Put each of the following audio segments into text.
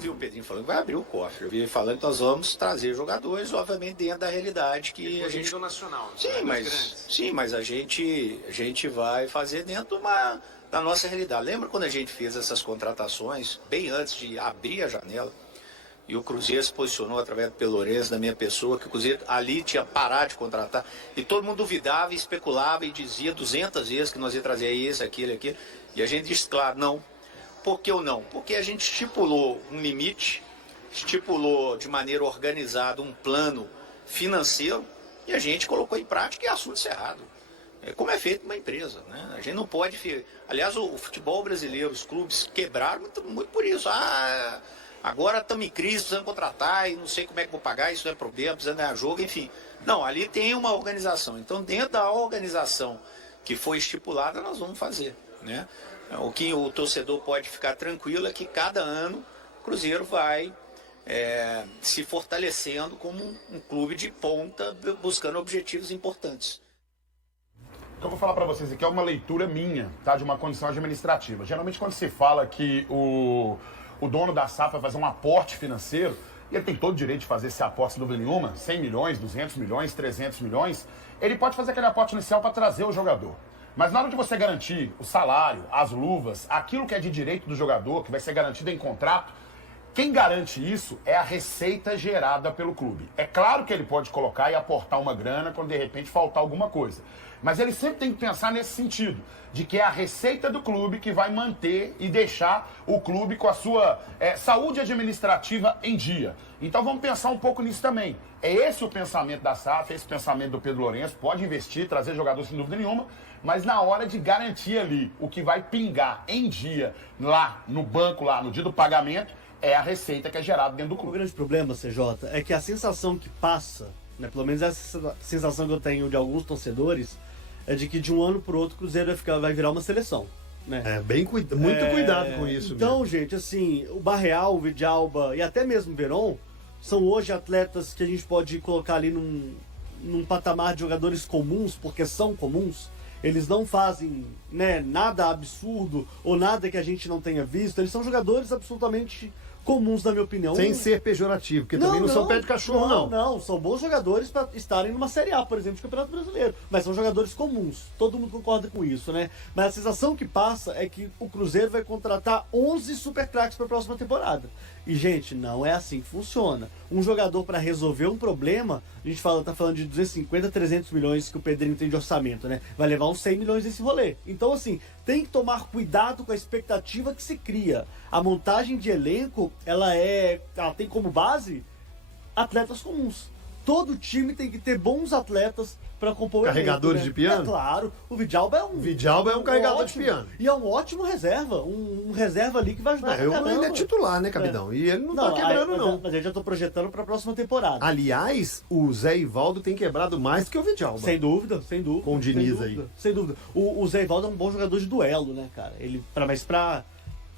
vi o Pedrinho falando que vai abrir o cofre. Eu vi ele falando que nós vamos trazer jogadores, obviamente, dentro da realidade que a gente... nacional. Sim, mas a gente vai fazer dentro da nossa realidade. Lembra quando a gente fez essas contratações, bem antes de abrir a janela, e o Cruzeiro se posicionou através do Pelourenço, da minha pessoa, que o Cruzeiro ali tinha parado de contratar, e todo mundo duvidava, especulava e dizia 200 vezes que nós ia trazer esse, aquele, e a gente disse, claro, não. Por que ou não? Porque a gente estipulou um limite, estipulou de maneira organizada um plano financeiro, e a gente colocou em prática e é assunto encerrado. É como é feito uma empresa, né? A gente não pode... Aliás, o futebol brasileiro, os clubes quebraram muito por isso. Agora estamos em crise, precisamos contratar e não sei como é que vou pagar, isso não é problema, precisamos ganhar jogo, enfim. Não, ali tem uma organização. Então, dentro da organização que foi estipulada, nós vamos fazer, né? O que o torcedor pode ficar tranquilo é que cada ano o Cruzeiro vai se fortalecendo como um clube de ponta, buscando objetivos importantes. O que eu vou falar para vocês aqui é uma leitura minha, tá? De uma condição administrativa. Geralmente, quando se fala que o dono da SAF vai fazer um aporte financeiro, e ele tem todo o direito de fazer esse aporte sem dúvida nenhuma, 100 milhões, 200 milhões, 300 milhões, ele pode fazer aquele aporte inicial para trazer o jogador. Mas na hora de você garantir o salário, as luvas, aquilo que é de direito do jogador, que vai ser garantido em contrato, quem garante isso é a receita gerada pelo clube. É claro que ele pode colocar e aportar uma grana quando de repente faltar alguma coisa. Mas ele sempre tem que pensar nesse sentido, de que é a receita do clube que vai manter e deixar o clube com a sua saúde administrativa em dia. Então vamos pensar um pouco nisso também. É esse o pensamento da SAF, esse pensamento do Pedro Lourenço, pode investir, trazer jogador sem dúvida nenhuma, mas na hora de garantir ali o que vai pingar em dia, lá no banco, lá no dia do pagamento, é a receita que é gerada dentro do clube. O grande problema, CJ, é que a sensação que passa, né, pelo menos essa sensação que eu tenho de alguns torcedores, é de que de um ano para o outro o Cruzeiro vai virar uma seleção. Né? Muito cuidado com isso. Então, mesmo. gente, assim, o Barreal, o Vidalba e até mesmo o Verón são hoje atletas que a gente pode colocar ali num patamar de jogadores comuns, porque são comuns. Eles não fazem, né, nada absurdo ou nada que a gente não tenha visto. Eles são jogadores absolutamente comuns, na minha opinião. Sem ser pejorativo, porque também não são pé de cachorro, não. Não, são bons jogadores para estarem numa Série A, por exemplo, de Campeonato Brasileiro. Mas são jogadores comuns. Todo mundo concorda com isso, né? Mas a sensação que passa é que o Cruzeiro vai contratar 11 super craques para a próxima temporada. E, gente, não é assim que funciona. Um jogador para resolver um problema, a gente tá falando de 250, 300 milhões que o Pedrinho tem de orçamento, né? Vai levar uns 100 milhões desse rolê. Então, assim, tem que tomar cuidado com a expectativa que se cria. A montagem de elenco, ela tem como base atletas comuns. Todo time tem que ter bons atletas para compor o carregadores elenco, de piano? É claro. O Vidalba é um carregador ótimo, de piano. E é um ótimo reserva. Um reserva ali que vai ajudar. Ele é titular, né, Capitão? E ele não tá quebrando, não. Mas eu já tô projetando para a próxima temporada. Aliás, o Zé Ivaldo tem quebrado mais que o Vidalba. Sem dúvida. Com o Diniz aí. Sem dúvida. O Zé Ivaldo é um bom jogador de duelo, né, cara? Mas pra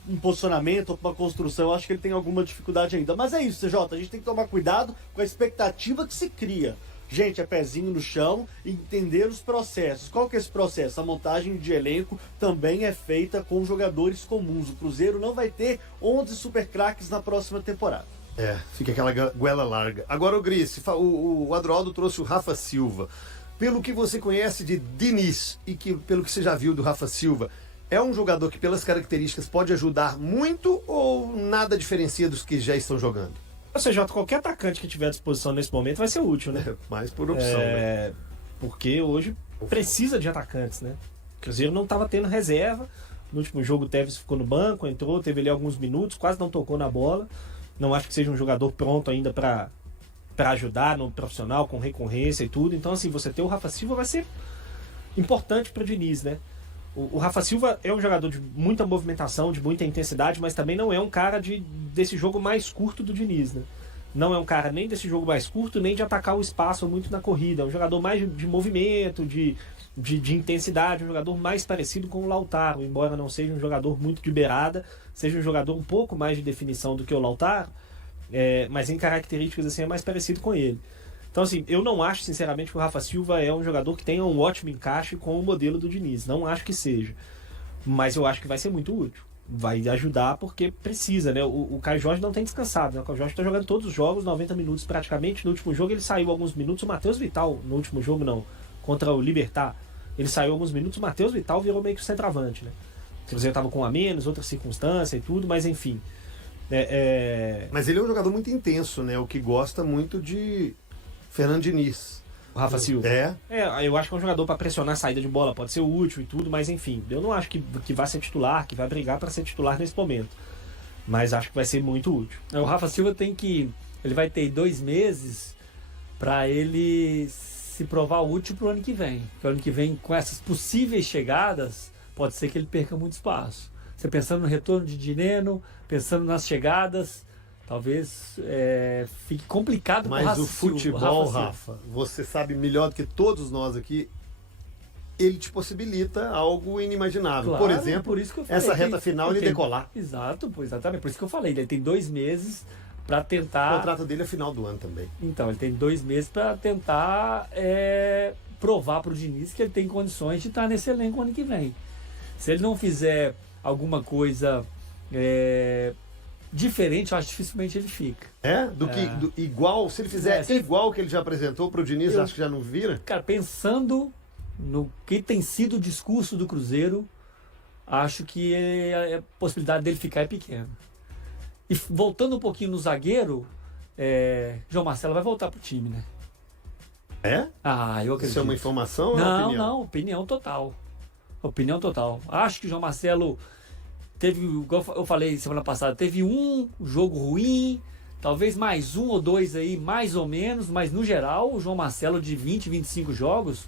um posicionamento, uma construção, eu acho que ele tem alguma dificuldade ainda. Mas é isso, CJ, a gente tem que tomar cuidado com a expectativa que se cria. Gente, é pezinho no chão e entender os processos. Qual que é esse processo? A montagem de elenco também é feita com jogadores comuns. O Cruzeiro não vai ter 11 super craques na próxima temporada. Fica aquela goela larga. Agora, o Gris, o Adroaldo trouxe o Rafa Silva. Pelo que você conhece de Diniz e pelo que você já viu do Rafa Silva, é um jogador que, pelas características, pode ajudar muito ou nada diferencia dos que já estão jogando? Ou seja, qualquer atacante que tiver à disposição nesse momento vai ser útil, né? Mais por opção, né? Porque hoje precisa de atacantes, né? O Cruzeiro não estava tendo reserva. No último jogo o Tevez ficou no banco, entrou, teve ali alguns minutos, quase não tocou na bola. Não acho que seja um jogador pronto ainda para ajudar no profissional, com recorrência e tudo. Então, assim, você ter o Rafa Silva vai ser importante para o Diniz, né? O Rafa Silva é um jogador de muita movimentação, de muita intensidade, mas também não é um cara desse jogo mais curto do Diniz, né? Não é um cara nem desse jogo mais curto, nem de atacar o espaço muito na corrida. É um jogador mais de movimento, de intensidade, um jogador mais parecido com o Lautaro, embora não seja um jogador muito de beirada, seja um jogador um pouco mais de definição do que o Lautaro, mas em características assim é mais parecido com ele. Então, assim, eu não acho, sinceramente, que o Rafa Silva é um jogador que tenha um ótimo encaixe com o modelo do Diniz. Não acho que seja. Mas eu acho que vai ser muito útil. vai ajudar porque precisa, né? O Caio Jorge não tem descansado, né? O Caio Jorge tá jogando todos os jogos, 90 minutos praticamente. No último jogo ele saiu alguns minutos, o Matheus Vital, no último jogo não, contra o Libertad, ele saiu alguns minutos, o Matheus Vital virou meio que o centroavante, né? O Cruzeiro tava com um a menos, outra circunstância e tudo, mas enfim. Mas ele é um jogador muito intenso, né? O que gosta muito de Fernando Diniz. O Rafa Silva. Eu acho que é um jogador para pressionar a saída de bola, pode ser útil e tudo, mas enfim, eu não acho que vai ser titular, que vai brigar para ser titular nesse momento. Mas acho que vai ser muito útil. O Rafa Silva ele vai ter 2 meses para ele se provar útil pro ano que vem. Porque o ano que vem, com essas possíveis chegadas, pode ser que ele perca muito espaço. Você pensando no retorno de Dineno, pensando nas chegadas, talvez fique complicado para o Rafa Mas o futebol, Rafa, você sabe melhor do que todos nós aqui, ele te possibilita algo inimaginável. Claro, por exemplo, por isso que eu falei, essa reta final ele decolar. Exatamente. Por isso que eu falei, ele tem 2 meses para tentar... O contrato dele é final do ano também. Então, ele tem 2 meses para tentar provar para o Diniz que ele tem condições de estar nesse elenco ano que vem. Se ele não fizer alguma coisa diferente, eu acho que dificilmente ele fica. Igual, se ele fizer igual que ele já apresentou para o Diniz, acho que já não vira? Cara, pensando no que tem sido o discurso do Cruzeiro, acho que a possibilidade dele ficar é pequena. E voltando um pouquinho no zagueiro, João Marcelo vai voltar pro time, né? Eu acredito. Isso é uma informação ou uma opinião? Não, opinião total. Opinião total. Acho que o João Marcelo teve, igual eu falei semana passada, teve um jogo ruim, talvez mais 1 ou 2 aí, mais ou menos, mas no geral, o João Marcelo de 20, 25 jogos,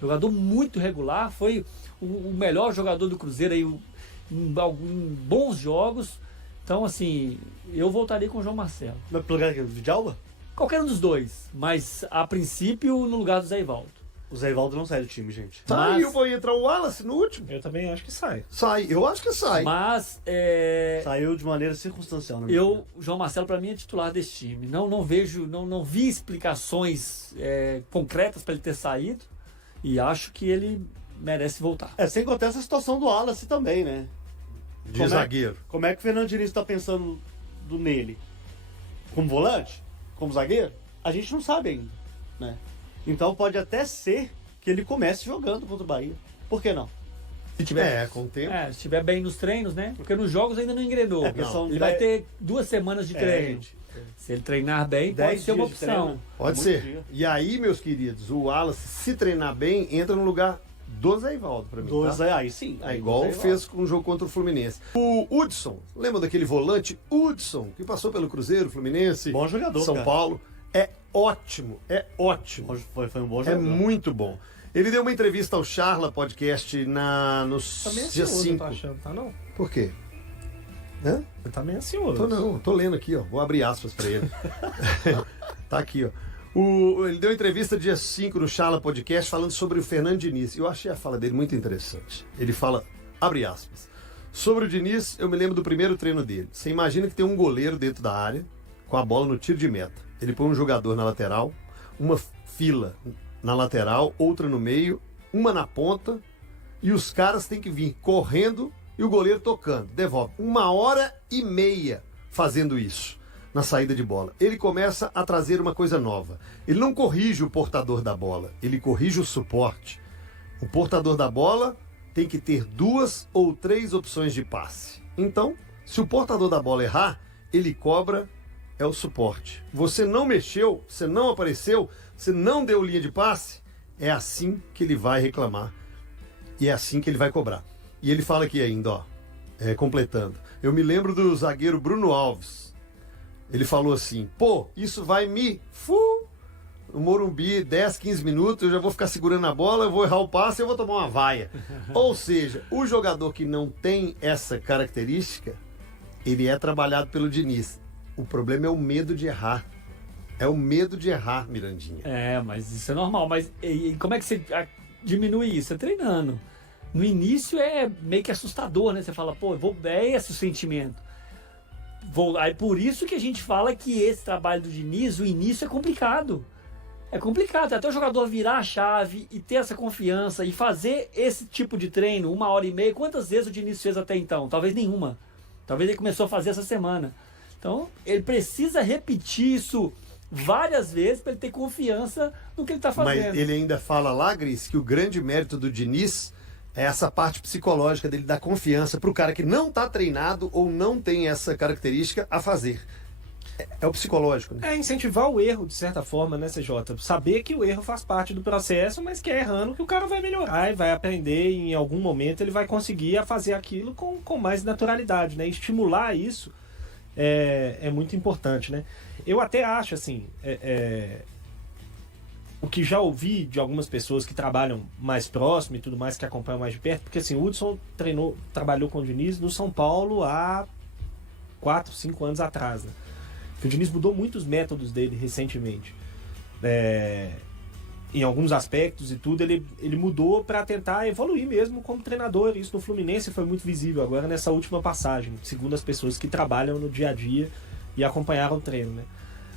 jogador muito regular, foi o melhor jogador do Cruzeiro aí em bons jogos. Então, assim, eu voltaria com o João Marcelo. Mas pelo lugar do Djalma? Qualquer um dos dois, mas a princípio no lugar do Zé Ivaldo. O Zé Ivaldo não sai do time, gente. Saiu, vai entrar o Wallace no último. Eu também acho que sai. Eu acho que sai. Mas saiu de maneira circunstancial, né? O João Marcelo para mim é titular desse time. Não vi explicações concretas para ele ter saído e acho que ele merece voltar. Sem contar essa situação do Wallace também, né? De zagueiro. Como é que o Fernando Diniz está pensando nele? Como volante? Como zagueiro? A gente não sabe ainda, né? Então pode até ser que ele comece jogando contra o Bahia. Por que não? Se tiver com o tempo. Se estiver bem nos treinos, né? Porque nos jogos ainda não engrenou. Ele vai ter 2 semanas de treino. Se ele treinar bem, pode ser uma opção. Pode ser. E aí, meus queridos, o Wallace, se treinar bem, entra no lugar do Zé Ivaldo pra mim. Aí sim. Igual fez com o jogo contra o Fluminense. O Hudson, lembra daquele volante Hudson, que passou pelo Cruzeiro, Fluminense, bom jogador, São Paulo? É ótimo. Foi um bom jogador. É muito bom. Ele deu uma entrevista ao Charla Podcast no dia 5. Tá achando, tá não? Por quê? Você tá meio ansioso. Tô lendo aqui, ó. Vou abrir aspas pra ele. Tá aqui, ó. Ele deu entrevista dia 5 no Charla Podcast falando sobre o Fernando Diniz. Eu achei a fala dele muito interessante. Ele fala, abre aspas, sobre o Diniz, eu me lembro do primeiro treino dele. Você imagina que tem um goleiro dentro da área, com a bola no tiro de meta. Ele põe um jogador na lateral, uma fila na lateral, outra no meio, uma na ponta, e os caras têm que vir correndo e o goleiro tocando. Devolve 1h30 fazendo isso na saída de bola. Ele começa a trazer uma coisa nova. Ele não corrige o portador da bola, ele corrige o suporte. O portador da bola tem que ter 2 ou 3 opções de passe. Então, se o portador da bola errar, ele cobra o suporte. Você não mexeu, você não apareceu, você não deu linha de passe, é assim que ele vai reclamar. E é assim que ele vai cobrar. E ele fala aqui ainda, completando. Eu me lembro do zagueiro Bruno Alves. Ele falou assim, isso vai me... no Morumbi, 10, 15 minutos, eu já vou ficar segurando a bola, eu vou errar o passe e eu vou tomar uma vaia. Ou seja, o jogador que não tem essa característica, ele é trabalhado pelo Diniz. O problema é o medo de errar. É o medo de errar, Mirandinha. Mas isso é normal. Mas e como é que você diminui isso? É treinando. No início é meio que assustador, né? Você fala, é esse o sentimento. Aí por isso que a gente fala que esse trabalho do Diniz, o início é complicado. É complicado. Até o jogador virar a chave e ter essa confiança e fazer esse tipo de treino, 1h30. Quantas vezes o Diniz fez até então? Talvez nenhuma. Talvez ele começou a fazer essa semana. Então, ele precisa repetir isso várias vezes para ele ter confiança no que ele está fazendo. Mas ele ainda fala lá, Gris, que o grande mérito do Diniz é essa parte psicológica dele, dar confiança para o cara que não está treinado ou não tem essa característica a fazer. É o psicológico, né? É incentivar o erro, de certa forma, né, CJ? Saber que o erro faz parte do processo, mas que é errando que o cara vai melhorar e vai aprender, e em algum momento ele vai conseguir fazer aquilo com mais naturalidade, né? Estimular isso é muito importante, né? Eu até acho, assim, o que já ouvi de algumas pessoas que trabalham mais próximo e tudo mais, que acompanham mais de perto, porque assim, o Hudson trabalhou com o Diniz no São Paulo há 4, 5 anos atrás, né? O Diniz mudou muitos métodos dele recentemente. Em alguns aspectos e tudo, ele mudou para tentar evoluir mesmo como treinador. Isso no Fluminense foi muito visível agora nessa última passagem, segundo as pessoas que trabalham no dia a dia e acompanharam o treino, né?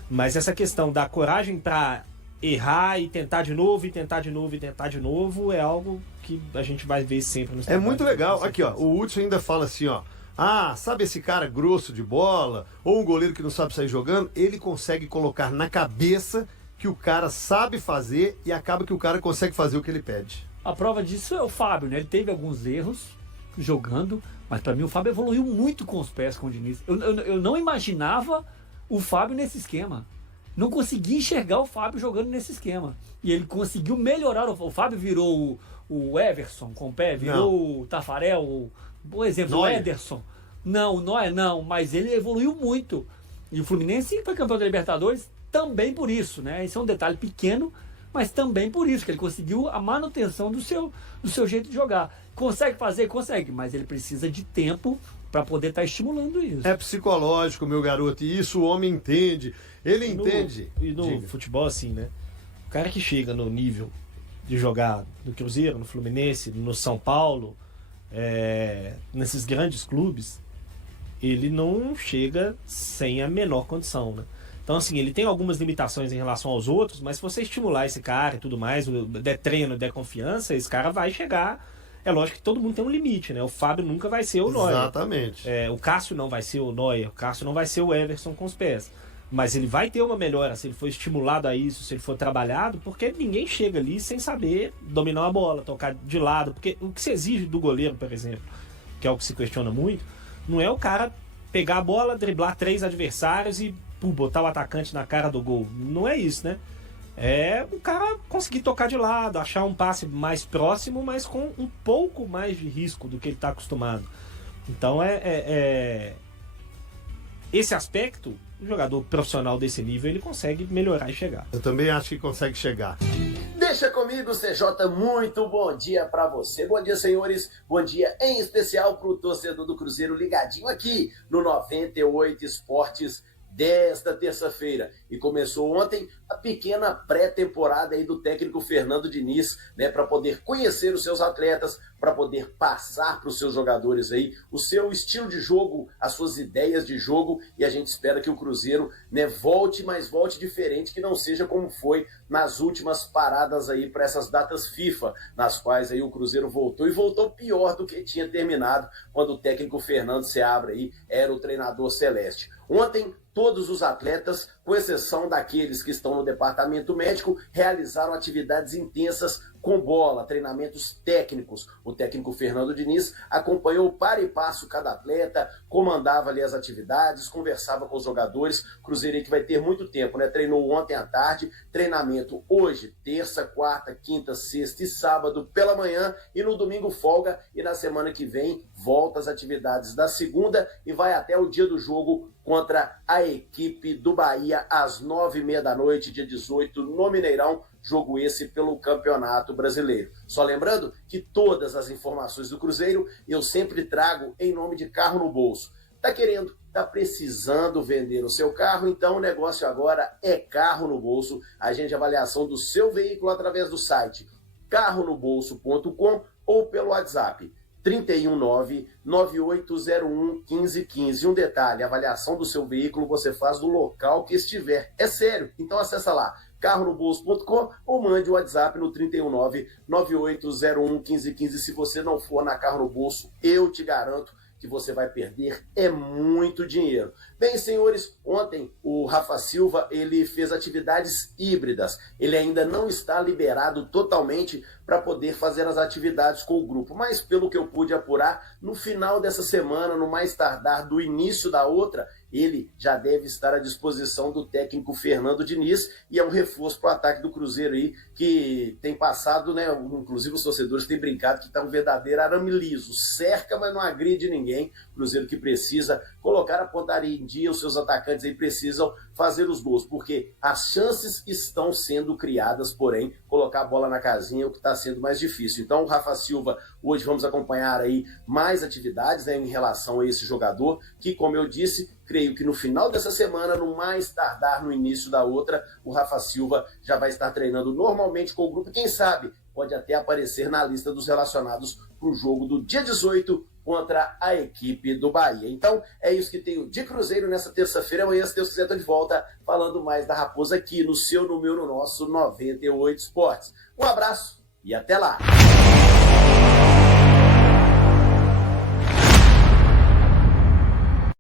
Mas essa questão da coragem para errar e tentar de novo, e tentar de novo, e tentar de novo, é algo que a gente vai ver sempre nos trabalhos. É muito legal. Aqui, ó, o Hudson ainda fala assim, ó. Ah, sabe esse cara grosso de bola? Ou um goleiro que não sabe sair jogando? Ele consegue colocar na cabeça que o cara sabe fazer e acaba que o cara consegue fazer o que ele pede. A prova disso é o Fábio, né? Ele teve alguns erros jogando, mas para mim o Fábio evoluiu muito com os pés com o Diniz. Eu não imaginava o Fábio nesse esquema. Não conseguia enxergar o Fábio jogando nesse esquema. E ele conseguiu melhorar. O Fábio virou o Everson com o pé, virou o Tafarel, por exemplo, Neuer. o Ederson. Não, o Neuer não, mas ele evoluiu muito. E o Fluminense foi campeão da Libertadores também por isso, né? Esse é um detalhe pequeno, mas também por isso, que ele conseguiu a manutenção do seu jeito de jogar. Consegue fazer? Consegue, mas ele precisa de tempo para poder estar estimulando isso. É psicológico, meu garoto, e isso o homem entende. Ele entende. E no futebol, assim, né? O cara que chega no nível de jogar no Cruzeiro, no Fluminense, no São Paulo, nesses grandes clubes, ele não chega sem a menor condição, né? Então, assim, ele tem algumas limitações em relação aos outros, mas se você estimular esse cara e tudo mais, der treino, der confiança, esse cara vai chegar. É lógico que todo mundo tem um limite, né? O Fábio nunca vai ser o Neuer. Exatamente. O Cássio não vai ser o Neuer, o Cássio não vai ser o Everson com os pés. Mas ele vai ter uma melhora se ele for estimulado a isso, se ele for trabalhado, porque ninguém chega ali sem saber dominar uma bola, tocar de lado. Porque o que se exige do goleiro, por exemplo, que é o que se questiona muito, não é o cara pegar a bola, driblar 3 adversários e botar o atacante na cara do gol. Não é isso, né? É o cara conseguir tocar de lado, achar um passe mais próximo, mas com um pouco mais de risco do que ele está acostumado. Então esse aspecto, um jogador profissional desse nível, ele consegue melhorar e chegar. Eu também acho que consegue chegar. Deixa comigo, CJ, muito bom dia para você. Bom dia, senhores. Bom dia em especial para o torcedor do Cruzeiro ligadinho aqui no 98 Esportes desta terça-feira. E começou ontem a pequena pré-temporada aí do técnico Fernando Diniz, né, para poder conhecer os seus atletas, para poder passar para os seus jogadores aí o seu estilo de jogo, as suas ideias de jogo, e a gente espera que o Cruzeiro, né, volte, mas volte diferente, que não seja como foi nas últimas paradas aí para essas datas FIFA, nas quais aí o Cruzeiro voltou e voltou pior do que tinha terminado quando o técnico Fernando Seabra aí era o treinador celeste. Ontem, todos os atletas, com exceção daqueles que estão no departamento médico, realizaram atividades intensas com bola, treinamentos técnicos. O técnico Fernando Diniz acompanhou para e passo cada atleta, comandava ali as atividades, conversava com os jogadores. Cruzeiro aí que vai ter muito tempo, né? Treinou ontem à tarde, treinamento hoje, terça, quarta, quinta, sexta e sábado pela manhã, e no domingo folga, e na semana que vem volta às atividades da segunda e vai até o dia do jogo contra a equipe do Bahia às 9h30 da noite, dia 18, no Mineirão, jogo esse pelo Campeonato Brasileiro. Só lembrando que todas as informações do Cruzeiro eu sempre trago em nome de Carro no Bolso. Tá precisando vender o seu carro? Então o negócio agora é Carro no Bolso. Agende a avaliação do seu veículo através do site carronobolso.com ou pelo WhatsApp 319-9801-1515. Um detalhe, a avaliação do seu veículo você faz do local que estiver. É sério, então acessa lá, carronobolso.com, ou mande o WhatsApp no 319-9801-1515. Se você não for na Carro no Bolso, eu te garanto que você vai perder é muito dinheiro. Bem, senhores, ontem o Rafa Silva ele fez atividades híbridas. Ele ainda não está liberado totalmente para poder fazer as atividades com o grupo. Mas pelo que eu pude apurar, no final dessa semana, no mais tardar do início da outra, ele já deve estar à disposição do técnico Fernando Diniz e é um reforço para o ataque do Cruzeiro aí, que tem passado, né? Inclusive os torcedores têm brincado que está um verdadeiro arame liso. Cerca, mas não agride ninguém. Cruzeiro que precisa colocar a pontaria em dia, os seus atacantes aí precisam fazer os gols, porque as chances estão sendo criadas, porém, colocar a bola na casinha é o que está sendo mais difícil. Então, o Rafa Silva, hoje vamos acompanhar aí mais atividades, né, em relação a esse jogador, que, como eu disse, creio que no final dessa semana, no mais tardar no início da outra, o Rafa Silva já vai estar treinando normalmente com o grupo. Quem sabe pode até aparecer na lista dos relacionados para o jogo do dia 18 contra a equipe do Bahia. Então, é isso que tenho de Cruzeiro nessa terça-feira. Amanhã, se Deus quiser, estou de volta falando mais da Raposa aqui no seu, no meu, no nosso 98 Esportes. Um abraço e até lá!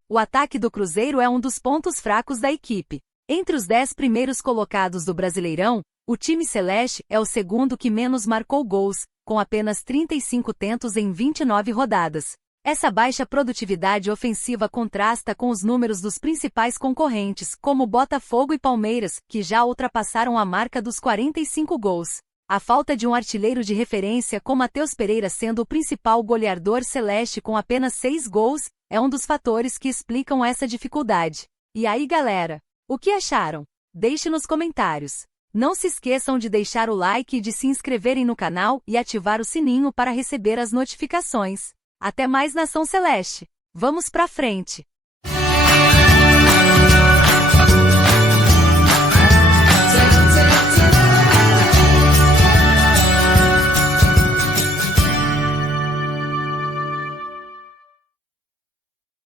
O ataque do Cruzeiro é um dos pontos fracos da equipe. Entre os 10 primeiros colocados do Brasileirão, o time celeste é o segundo que menos marcou gols, com apenas 35 tentos em 29 rodadas. Essa baixa produtividade ofensiva contrasta com os números dos principais concorrentes, como Botafogo e Palmeiras, que já ultrapassaram a marca dos 45 gols. A falta de um artilheiro de referência com Matheus Pereira sendo o principal goleador celeste com apenas 6 gols, é um dos fatores que explicam essa dificuldade. E aí, galera? O que acharam? Deixe nos comentários. Não se esqueçam de deixar o like e de se inscreverem no canal e ativar o sininho para receber as notificações. Até mais, Nação Celeste! Vamos pra frente!